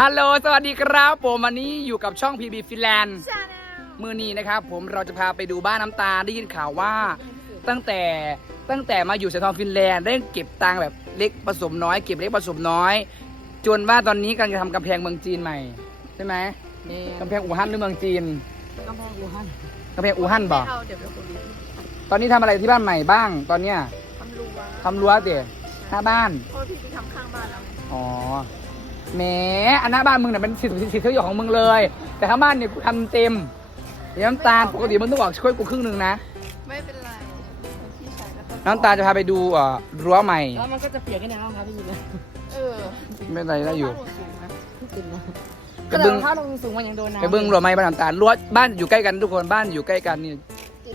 ฮัลโหล สวัสดีครับ ผมวันนี้อยู่กับช่อง PB Finland มือนี้นะครับ ผมเราจะพาไปดูบ้านน้ำตาลได้ยินข่าวว่า ตั้งแต่ตั้งแต่มาอยู่สายทองฟินแลนด์ได้เก็บตังค์แบบเล็กผสมน้อยเก็บเล็กผสมน้อย จนว่าตอนนี้กำลังจะทำกำแพงเมืองจีนใหม่ ใช่ไหมกำแพงอู่ฮั่นหรือเมืองจีนกำแพงอู่ฮั่นกำแพงอู่ฮั่นบอกไม่เอาเดี๋ยวเป็นคนรู้ตอนนี้ทำอะไรที่บ้านใหม่บ้างตอนเนี้ยทำรั้วทำรั้วเดี๋ยหน้าบ้านเพราะว่าพี่ไปทำข้างบ้านแล้วไงอ๋อ แหมอันหน้าบ้านมึงเนี่ยเป็นสิทธิ์สิทธิ์เท่าอยู่ของมึงเลย แต่ข้างบ้านเนี่ยกูทำเต็มเดี๋ยวน้ำตาลปกติมึงต้องบอกช่วยกูครึ่งหนึ่งนะ ไม่เป็นไรนพี่ชายก็ต้องน้ำตาลจะพาไปดูเอ่อรั้วใหม่ แล้วมันก็จะเปียกกันในห้องครับพี่ยินเลยเออไม่เป็นไรได้อยู่ พี่จินนะไปก็เบิ้เดิงนถ้าลงสูงมันยังโดนน้ำไปเบิ้งรั้วใหม่บ้านน้ำตาลรั้วบ้านอยู่ใกล้กันทุกคนบ้านอยู่ใกล้กันนี่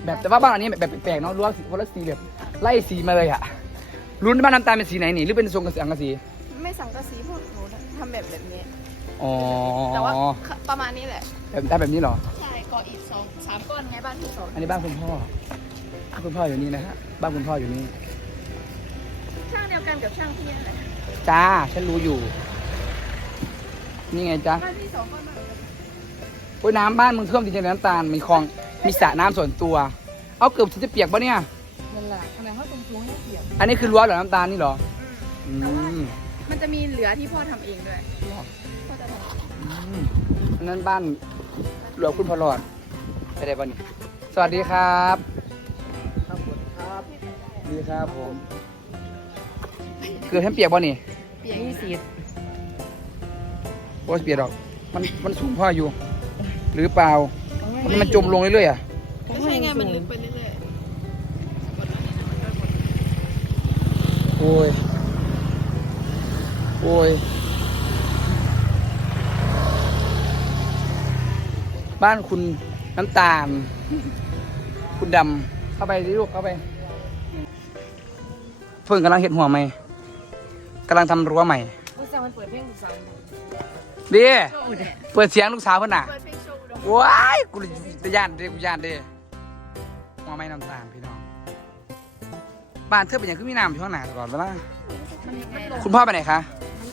แบบแต่ว่าบ้านอันนี้แบบแปลกๆเนาะรั้วสีคนละสีแบบไล่สีมาเลยอะรุ่นบ้านน้ำตาลเป็นสีไหนนี่หรือเป็นทรงกระสังกะสีไม่สังกะสีพวกหนู ทำแบบแบบนี้ อ๋อแต่ว่าประมาณนี้แหละ แบบได้แบบนี้เหรอ ใช่ก่ออิฐสองสามก้อนไงบ้านที่สองอันนี้บ้านคุณพ่อคุณพ่ออยู่นี่นะฮะ บ้านคุณพ่ออยู่นี่ ช่างเดียวกันกับช่างที่นี่แหละจ้า ฉันรู้อยู่ นี่ไงจ้าบ้านที่สองก็มาเหมือนกันโอ้ยน้ำบ้านมึงท่วมจริงๆเลยน้ำตาล มีคลอง มีสระน้ำส่วนตัว เอาเกือบฉันจะเปียกปะเนี่ยนั่นแหละขนาดเขาตรงสูงให้เปียก อันนี้คือรั้วเหรอน้ำตาลนี่เหรอ อืม มันจะมีเหลือที่พ่อทำเองด้วยพ่อจะทำอืมอันนั้นบ้านหลวงคุณพอหลอดไปได้ปะนี่สวัสดีครับครับผมครับสวัสดีครับผมเกือบฉันเปียกปะนี่เปียกนี่สีดโอ้ยเปียกหรอกมันมันสูงพ่ออยู่ หรือเปล่ามันมันจมลงเรื่อยๆอะ ไม่ใช่ไงมันลึกไปเรื่อยโอ้ย โอ้ย บ้านคุณน้ำตาล คุณดำ เข้าไปดิลูก เข้าไป เพิ่งกำลังเห็ดหัวใหม่กำลังทำรั้วใหม่ลูกสาวมันเปิดเพลงลูกสาวดีเปิดเสียงลูกสาวเพื่อนน่ะๆเปิดเพลงโชว์ด้วยว้ายกูจะย่านเด้กูย่านเด้หัวไม่น้ำตาลพี่น้อง บ้านเธอเป็นอย่างขึ้นมีน้ำอยู่ข้างหน้าก่อนเวลามันยังไงล่ะคุณพ่อไปไหนคะ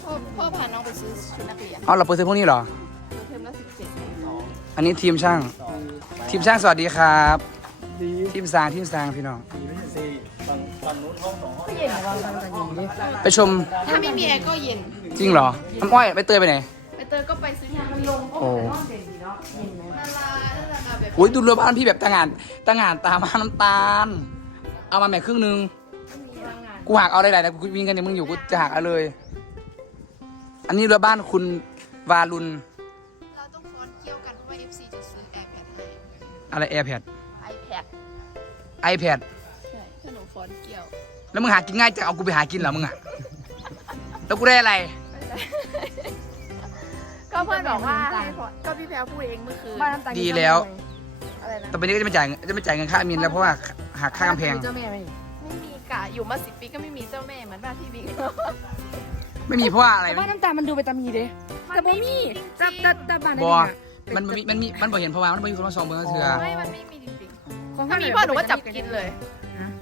พ่อพ่อพาน้องไปซื้อชุดนักเรียนเอาเราเปิดเทอมพวกนี้เหรอ เทอมละสิบเจ็ดอันนี้ทีมช่าง ทีมช่างสวัสดีครับ ทีมสร้างทีมสร้างพี่น้องก็เย็นของเราทำกันอย่างนี้ไปชมถ้าไม่มีแอร์ก็เย็นจริงเหรอน้ำอ้อยไปเตยไปไหน ไปเตยก็ไปซื้อน้ำลงโอ้เด่นดีเนาะเย็นไหมนารานาราแบบโอ้ยดูเรือบ้านพี่แบบตางานตางานตามมาน้ำตาล เอามาแม่ครึ่งนึง กูหักเอาได้หลายแต่กูมีเงินในมึงอยู่กูจะหักเอาเลย อันนี้เรือบ้านคุณวาลุนเราต้องฟอนเกี่ยวกันเพราะว่า FC จะซื้อ iPad ให้ อะไรแอร์แพด iPad ไอแพดใช่ถ้าหนูฟอนเกี่ยวแล้วมึงหากินง่ายจะเอากูไปหากินเหรอมึงอะแล้วกูได้อะไร ก็เพื่อนบอกว่าให้ฟอนก็พี่แพรพูดเองเมื่อคืนบ้านน้ำตาลดีแล้ว อะไรนะต่อไปนี้ก็จะไม่จ่ายจะไม่จ่ายเงินค่ามินแล้วเพราะว่าหักค่ากำแพง เจ้าแม่ไหมไม่มีกะอยู่มาสิบปีก็ไม่มีเจ้าแม่เหมือนบ้านพี่บิ๊ก ไม่มีเพราะว่าอะไรแต่บ้านน้ำตาลมันดูไปตามีเด้แต่บ่มีแต่แต่แต่บ้านบอนี้มันมันมีมันมีมันบอกเห็นเพราะว่ามันไม่มีคนมาส่งเบอร์เถื่อไม่มันไม่มีจริงของๆถ้ามีพ่อหนูก็จับกินเลย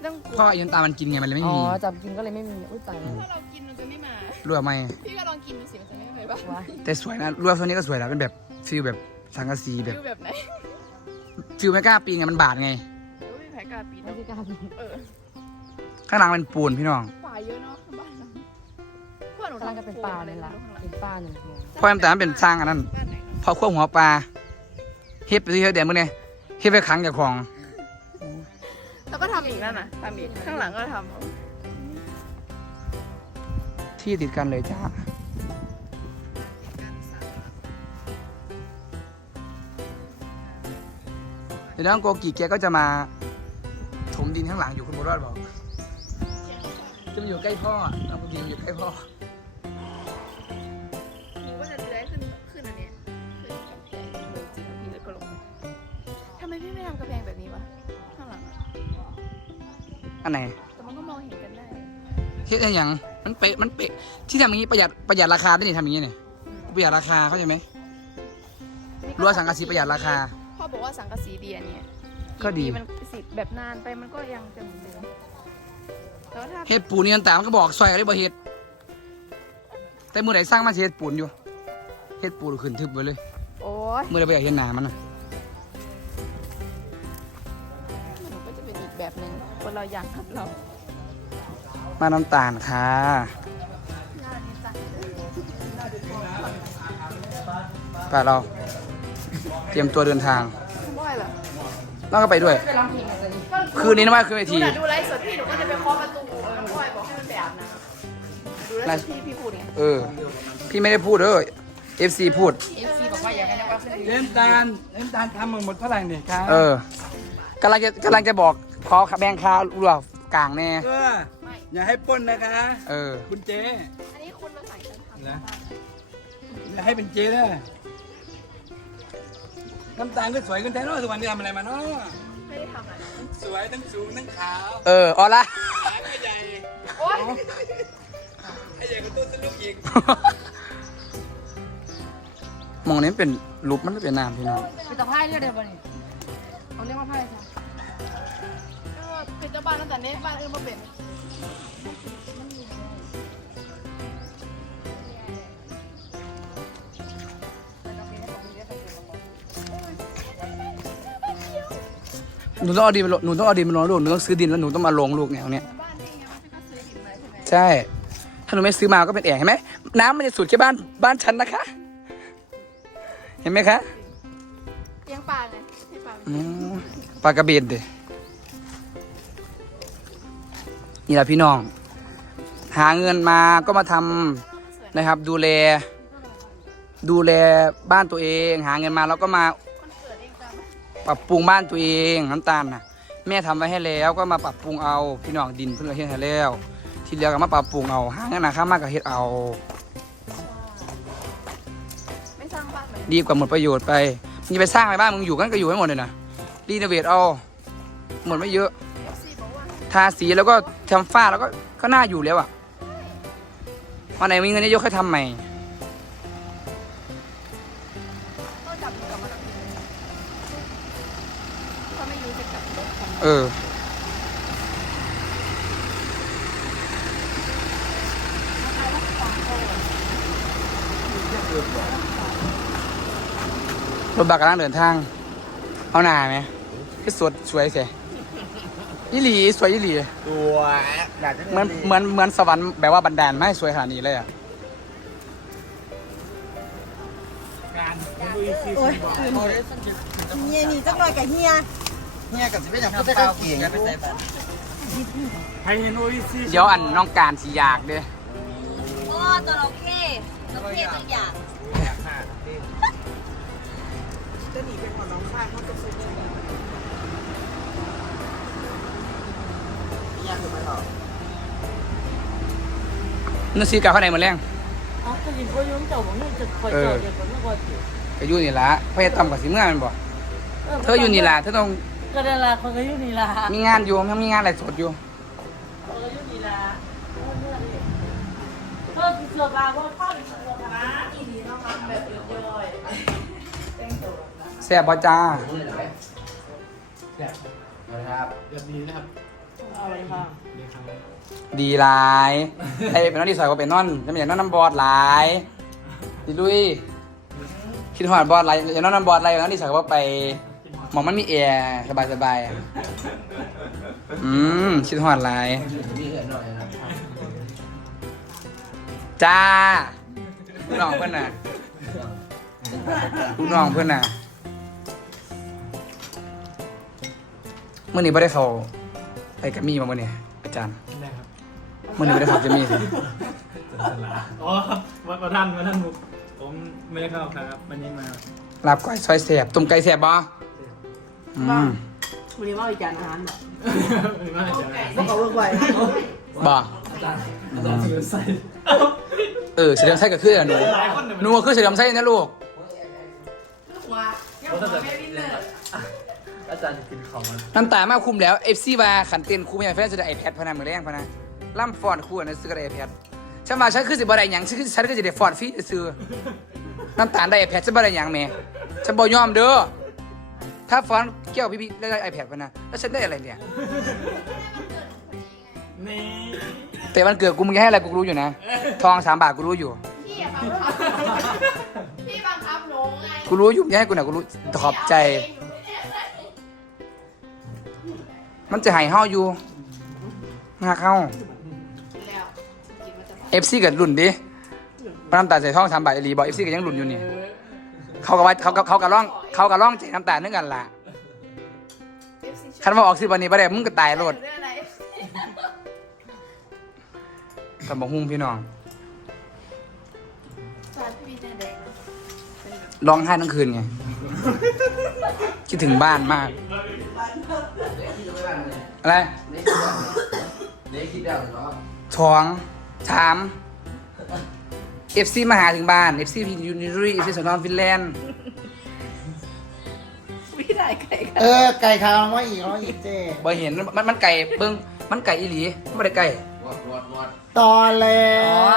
เรื่องกลัวเพราะว่าไอ้ยันตามันกินไงมันเลยไม่อ๋อมีจับกินก็เลยไม่มีอุ้ยตายแล้วถ้าเรากินมันจะไม่มา รั่วไหมพี่ก็ลองกินดูสิมันจะไม่ไหมบ้างว้ายแต่สวยนะรั่วตัวนี้ก็สวยแล้วเป็นแบบฟิลแบบสังกะสีแบบดูแบบไหนฟิลไม่กล้าปีนไงมันบาดไงเดี๋ยวพี่แพ้กาปีนไม่ใช่การเออข้างหลังเป็นปูนพี่น้อง ป่าเยอะเนาะ บ้านเราพ่อหนูกำลังจะเป็นปลาเลยล่ะเป็นปลาหนึ่งตัวเพราะยันตามันเป็นสร้างอันนั้นบ้านไหนพอขั้วหัวปลาเฮ็ดไปที่เฮ็ดเดี๋ยวมึงเนี่ยเฮ็ดไปขังจากของแล้วก็ทำอีกนั่นน่ะทำอีกข้างหลังก็ทำเอาที่ติดกันเลยจ้าเดี๋ยวน้องโกกีแกก็จะมาถมดินข้างหลังอยู่คุณบุรอดบอกจะมาอยู่ใกล้พ่อน้องโกกีมาอยู่ใกล้พ่อ อันไหนแต่มันก็มองเห็นกันได้เฮ็ดอะไรอย่างมันเป๊ะมันเป๊ะที่ทำอย่างนี้ประหยัดประหยัดราคาได้นี่ทำอย่างนี้เนี่ยประหยัดราคาเข้าใจไหมรั้วสังกะสีประหยัดราคา พ่อบอกว่าสังกะสีดีอันเนี้ยก็ดีปีมันสิแบบนานไปมันก็ยังจะเหมือนเดิมแล้วถ้าเฮ็ดปูนนี่ต่างๆมันก็บอกซอยอะไรบ่เฮ็ดแต่มือไหนสร้างมาสิเฮ็ดปูนอยู่เเฮ็ดปูนขึ้นทึบไปเลยโอ้ยเมื่อเราไปอยากเห็นหนามันน่ะ เราอยากกับเรามาน้ำตาลค่ะงานนี้จ้ะไปเรา เตรียมตัวเดินทางบ่อยเหรอต้องก็ไปด้วยคืนนี้นะว่าคืนเวหนูทีน่ะดูไลฟ์สดพี่หนูก็จะไปเคาะประตูเออบ่อยบอกให้มันไปอาบน้ำดูไลฟ์สดพี่พี่พูดไงเออ พี่ไม่ได้พูดเออ FC พูด FC บอกว่าอยากให้นักกอล์ฟเล่นเล่นตาลเล่นตาลทำมึงหมดเท่าไหร่เนี่ยครับเออกำลังจะกำลังจะบอก ขอแบงค์คารัวกลางแน่เอออย่าให้ปล้นนะคะ เออ คุณเจ๊อันนี้คุณมาใส่กันทำนะอย่าให้เป็นเจ๊นะน้ำตาลก็สวยขึ้นแท้เนอะทุกวันนี้ทำอะไรมาเนาะไม่ได้ทำอะไรสวยทั้งสูงทั้งขาวเออออละขาก็ใหญ่โอ๊ยให้ใหญ่กว่าต้นสนุกอีกมองนี้เป็นรูปมันไม่เป็นน้ำพี่น้องไปต่อไพ่เรื่อยเดี๋ยวบ่นี่เขาเรียกว่าไพ่ค่ะเออเป็นเจ้าบ้านตั้งแต่เนี้บ้านอื่นมาเป็นหนูต้องเอาดินมาลงหนูต้องเอาดินมาลงลูกหนูต้องซื้อดินแล้วหนูต้องมาลงลูกเนี่ยตรงเนี้ยบ้านพี่ไงพี่ก็ซื้อดินมาใช่ไหมใช่ ถ้าหนูไม่ซื้อมาก็เป็นแอ่งเห็นไหมน้ำมันจะสูดแค่บ้านบ้านฉันนะคะ เห็นไหมคะเลี้ยงปลาไงให้ปลา อืมปลากระเบนเด นี่แหละพี่น้อง หาเงินมาก็มาทำนะครับ ดูแล ดูแลบ้านตัวเอง หาเงินมาแล้วก็มาคนเกิดเองจ้ะปรับปรุงบ้านตัวเองน้ำตาลนะแม่ทำไว้ให้แล้วก็มาปรับปรุงเอาพี่น้องดินเพื่อนก็เฮ็ดให้แล้ว ที่เหลือก็มาปรับปรุงเอาหาเงินหนาข้ามมากก็เฮ็ดเอาไม่สร้างบ้านเหมือนดีกว่าหมดประโยชน์ไปมึงจะไปสร้างอะไรบ้านมึงอยู่กันก็อยู่ให้หมดเลยนะรีโนเวทเอาหมดไม่เยอะ ทาสีแล้วก็ทำฝ้าแล้วก็ก็น่าอยู่แล้วอะวันไหนมีเงินเยอะๆค่อยทำใหม่ต้องจับมือกับมันถ้าไม่อยู่จะกลับรถของเออรถบักกำลังเดินทาง เอาหนาไหมคือสดสวยเสีย ยี่หลีสวยยี่หลีตัวอยากจะเหมือนเหมือนเหมือนสวรรค์แบบว่าบันดาลมาให้สวยขนาดนี้เลยอะโอ้ยเฮียนี่จักหน่อยกับเฮียเนี่ยกับสิเป็นอย่างพูดได้เก่งไปใส่บัตรให้เห็นโออิซีเดี๋ยวอันน้องการสิอยากเด้โอ้จระเข้จระเข้ตัวอย่างนึกซี กับข้างในหมาแรงอ๋อจะยินเขายุ่งเจ้าบอกนี่จะคอยเจ้าเดี๋ยวผมไม่คอยผิดก็อยู่นี่ละพยาต่ำกับสิเมื่อแมันบอกเธออยู่นี่ละเธอต้องก็ได้ละคนก็อยู่นี่ละมีงานอยู่ยังมีงานอะไรสดอยู่คนก็อยู่นี่ละเพื่อนเพื่อนดิเพิ่มเสื้อบาเพราะข้าวเสื้อบาอีนี่เนาะครับแบบย่อยแซ่บ บ่จ้าๆเอาเลยค่ะดีหลายไอ้เป็นนอนดีสอยก็เป็นนอนจะไม่อย่ากนอนน้ำบอดหลายดีลุยคิดหอดบอดหลายอยากนอนน้ำบอดหลายอยากนอนดีสอยก็ไปหมองมันมีแอร์สบายสบายอืมคิดหอดหลายจ้าลูกน้องเพื่อนน่ะลูกน้องเพื่อนน่ะเมื่อนี้ไม่ได้เขา ไปกับมี่มาเมื่อนี้อาจารย์เมื่อนี้ไม่ได้เขาจะมี่สิอ๋อครับวัดประท่านวัดท่านมุกผมไม่ได้เข้าครับ วันนี้มาลาบก้อยซอยแสบต้มไก่แสบบ่อืมวันนี้ว่าอีกจานอาหารแบบวันนี้มาจากไหนบอกเขาเลิกไว้บ่อาจารย์สุรศัยเออเสียงไส้ก็คืออะหนูหลายคนเนี่ยหนูก็คือเสียงไส้นะลูก อาจารย์กินของมันน้ำตามาคุมแล้วเอฟซีว่าขันเต้นครูไม่อยากแฟนจะได้ไอแพดพนันมือแรงพนันล่ำฟอนต์ครูอันนั้นซื้อก็ได้ไอแพดฉันมาฉันคือสิบ่ได้หยังฉันคือฉันก็จะได้ฟอนต์ฟรีซื้อน้ำตาลได้ไอแพดฉันบ่ได้หยังแม่ฉันบ่ยอมเด้อถ้าฟอนต์เกี่ยวพี่พี่ได้ไอแพดพนันแล้วฉันได้อะไรเนี่ยนี่แต่วันเกิดกูมึงจะให้อะไรกูรู้อยู่นะ ทองสามบาทกูรู้อยู่พี่อะค่ะพี่กูรู้ยุ่งยากกูหน่อยกูรู้ขอบใจ มันจะหายเฮาอยู่มาเข้าแล้วกินมันจะเอฟซีกับรุ่นดิน้ำตาลใส่ท่องทำใบรีบอกเอฟซีก็ยังรุ่นอยู่นี่ เขาก็ว่าเขาก็เขาก็ร้องเขาก็ร้องใจน้ำตาลนึกกันล่ะ FC คันว่าออกซื้อวันนี้ประเดี๋ยวมึงก็ตายโลด เรื่องอะไรตำบักหุ่งพี่น้อง จานพี่แดงร้องไห้ทั้งคืนไง คิดถึงบ้านมาก อะไรเด็กคิดได้หรอท้องถามเอฟซีมาหาถึงบ้านเอฟซีพียูนิรีเอฟซีสนอนฟินแลนด์วิได้ไก่กันเออไก่ขาวมาอีกแล้วอีกเจ๊บ่เห็นมันมันไก่เบิ้งมันไก่อีหลีไม่ได้ไก่วดวดวดตอนแล้อ๋อว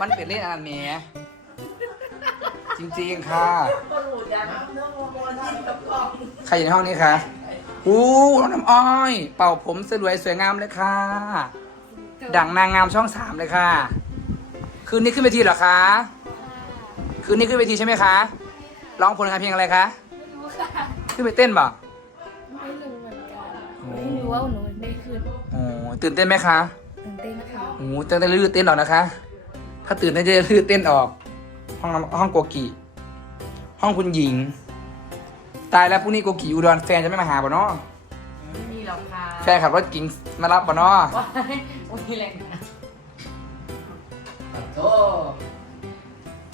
มันเป็นเล่นอันนั้นแหมจริงๆค่ะก็รู้จักเรื่องโมโมที่กับกล้องใครอยู่ในห้องนี้คะ อู้น้องน้ำอ้อย เป่าผมสวยสวยงามเลยค่ะ ดังนางงามช่องสามเลยค่ะ คืนนี้ขึ้นเวทีเหรอคะ คืนนี้ขึ้นเวทีใช่ไหมคะร้องผลงานเพลงอะไรคะรู้ค่ะขึ้นไปเต้นบ่ไม่รู้เหมือนกันไม่รู้ว่าหนูไม่ขึ้นโอ้ตื่นเต้นไหมคะตื่นเต้นนะคะโอ้ตื่นเต้นลื้อเต้นออกนะคะ ถ้าตื่นเต้นจะลื้อเต้นออก ห้องน้ำห้องโกกิห้องคุณหญิง ตายแล้วพรุ่งนี้โกกิอุดรแฟนจะไม่มาหาบ่เนาะไม่มีหรอกค่ะแฟนขับรถกิ่งมารับบ่เนาะว้ายวันนี้แหละโธ่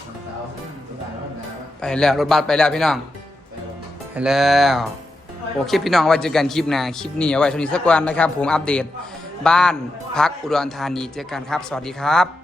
คนสาวตัวตายแล้วนะไปแล้วรถบัสไปแล้วพี่น้องไปแล้ว โอเคพี่น้องเอาไว้เจอกันคลิปหน้าคลิปนี้เอาไว้เท่านี้สักวันนะครับ ผมอัปเดต บ้านพักอุดรธานีเจอกันครับ สวัสดีครับ